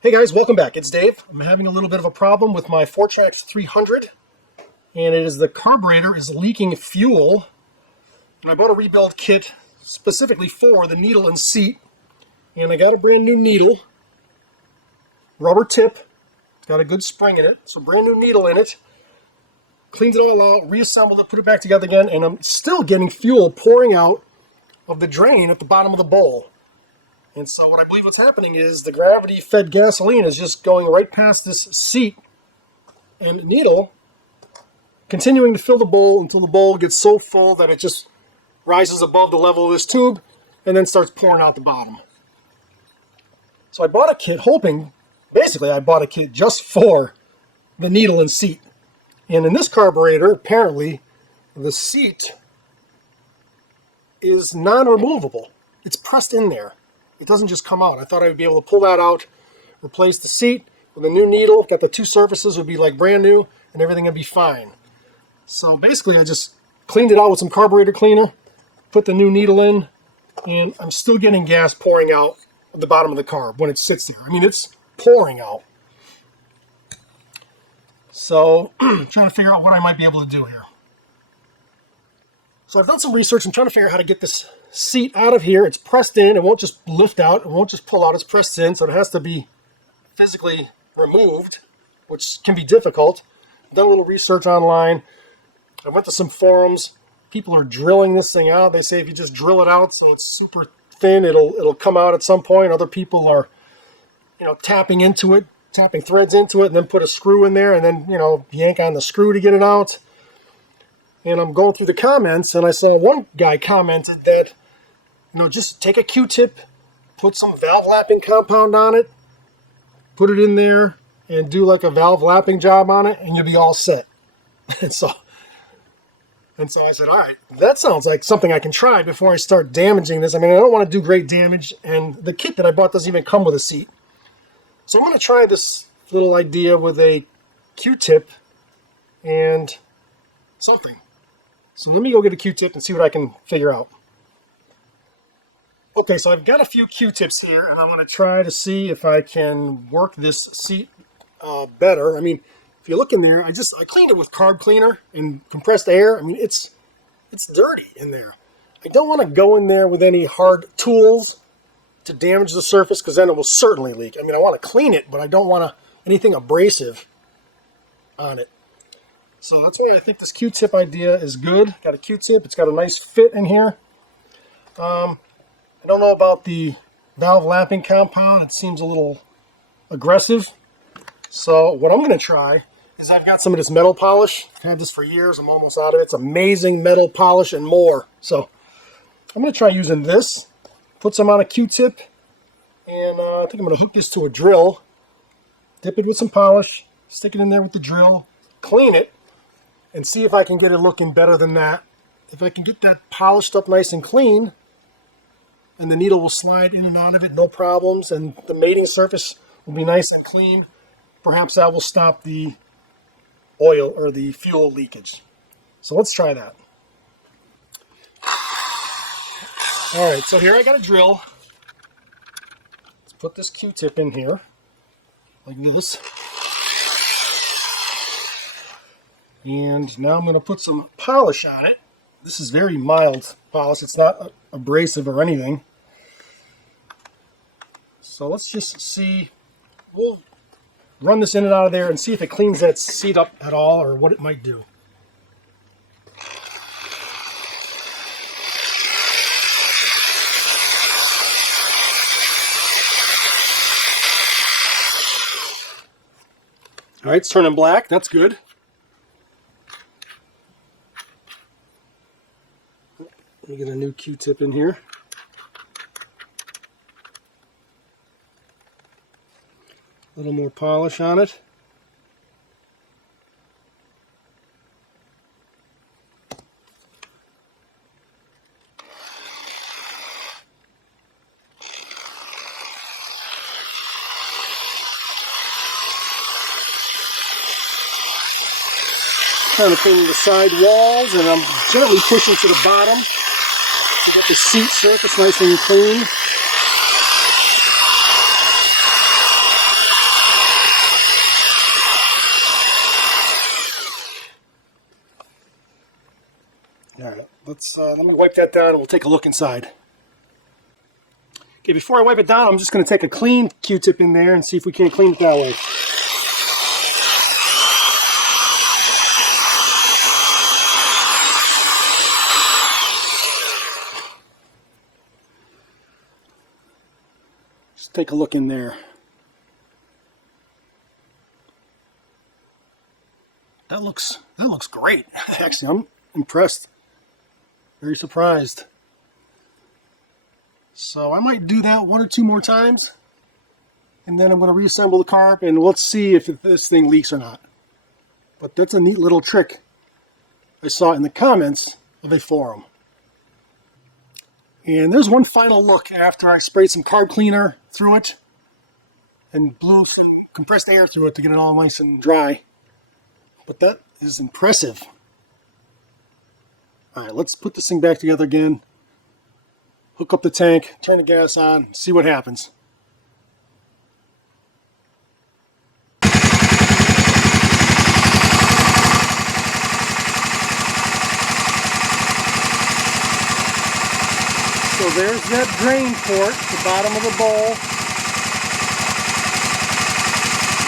Hey guys, welcome back. It's Dave. I'm having a little bit of a problem with my FourTrax 300, and it is the carburetor is leaking fuel. And I bought a rebuild kit specifically for the needle and seat, and I got a brand new needle, rubber tip. It's got a good spring in it, so brand new needle in it. Cleaned it all out, reassembled it, put it back together again, and I'm still getting fuel pouring out of the drain at the bottom of the bowl. And so what I believe what's happening is the gravity-fed gasoline is just going right past this seat and needle, continuing to fill the bowl until the bowl gets so full that it just rises above the level of this tube and then starts pouring out the bottom. So I bought a kit hoping, basically I bought a kit just for the needle and seat. And in this carburetor, apparently, the seat is non-removable. It's pressed in there. It doesn't just come out. I thought I would be able to pull that out, replace the seat with a new needle, got the two surfaces, would be like brand new, and everything would be fine. So basically I just cleaned it out with some carburetor cleaner, put the new needle in, and I'm still getting gas pouring out at the bottom of the carb when it sits there. I mean, it's pouring out. So I'm trying to figure out what I might be able to do here. So I've done some research. I'm trying to figure out how to get this seat out of here. It's pressed in. It won't just lift out. It won't just pull out. It's pressed in, so it has to be physically removed, which can be difficult. I've done a little research online. I went to some forums. People are drilling this thing out. They say if you just drill it out so it's super thin, it'll come out at some point. Other people are, tapping into it, tapping threads into it, and then put a screw in there, and then, yank on the screw to get it out. And I'm going through the comments, and I saw one guy commented that, just take a Q-tip, put some valve lapping compound on it, put it in there, and do like a valve lapping job on it, and you'll be all set. And so I said, all right, that sounds like something I can try before I start damaging this. I mean, I don't want to do great damage, and the kit that I bought doesn't even come with a seat. So I'm going to try this little idea with a Q-tip and something. So let me go get a Q-tip and see what I can figure out. Okay, so I've got a few Q-tips here, and I'm going to try to see if I can work this seat better. I mean, if you look in there, I cleaned it with carb cleaner and compressed air. I mean, it's dirty in there. I don't want to go in there with any hard tools to damage the surface, because then it will certainly leak. I mean, I want to clean it, but I don't want anything abrasive on it. So that's why I think this Q-tip idea is good. Got a Q-tip. It's got a nice fit in here. I don't know about the valve lapping compound. It seems a little aggressive. So what I'm going to try is I've got some of this metal polish. I've had this for years. I'm almost out of it. It's amazing metal polish and more. So I'm going to try using this. Put some on a Q-tip. And I think I'm going to hook this to a drill. Dip it with some polish. Stick it in there with the drill. Clean it. And see if I can get it looking better than that. If I can get that polished up nice and clean, and the needle will slide in and out of it, no problems, and the mating surface will be nice and clean, perhaps that will stop the oil or the fuel leakage. So let's try that. All right, so here I got a drill. Let's put this Q-tip in here, like this. And now I'm going to put some polish on it. This is very mild polish. It's not abrasive or anything. So let's just see. We'll run this in and out of there and see if it cleans that seat up at all or what it might do. All right, it's turning black. That's good. Let me get a new Q-tip in here. A little more polish on it. Kind of cleaning the side walls, and I'm gently pushing to the bottom to get the seat surface nice and clean. All right, let me wipe that down and we'll take a look inside. Okay, before I wipe it down, I'm just going to take a clean Q-tip in there and see if we can't clean it that way. Just take a look in there. That looks great. Actually, I'm impressed. Very surprised. So I might do that 1 or 2 more times, and then I'm going to reassemble the carb, and let's see if this thing leaks or not. But that's a neat little trick I saw in the comments of a forum. And there's one final look after I sprayed some carb cleaner through it and blew some compressed air through it to get it all nice and dry. But that is impressive. Alright, let's put this thing back together again. Hook up the tank, turn the gas on, see what happens. So there's that drain port, the bottom of the bowl.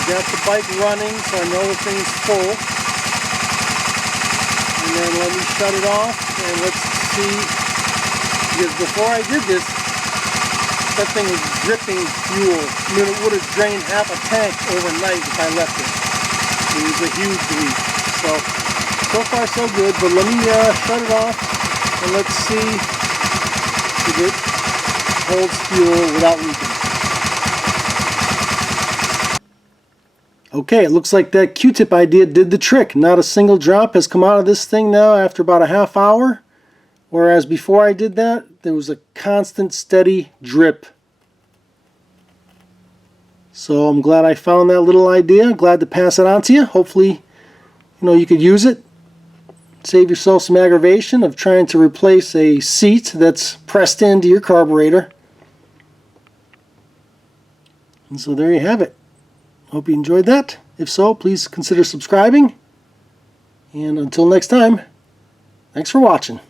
Got the bike running, so I know the thing's full. And then let me shut it off, and let's see. Because before I did this, that thing was dripping fuel. I mean, it would have drained half a tank overnight if I left it. It was a huge leak. So far so good, but let me shut it off, and let's see if it holds fuel without leaking. Okay, it looks like that Q-tip idea did the trick. Not a single drop has come out of this thing now after about a half hour. Whereas before I did that, there was a constant, steady drip. So I'm glad I found that little idea. Glad to pass it on to you. Hopefully, you could use it. Save yourself some aggravation of trying to replace a seat that's pressed into your carburetor. And so there you have it. Hope you enjoyed that. If so, please consider subscribing. And until next time, thanks for watching.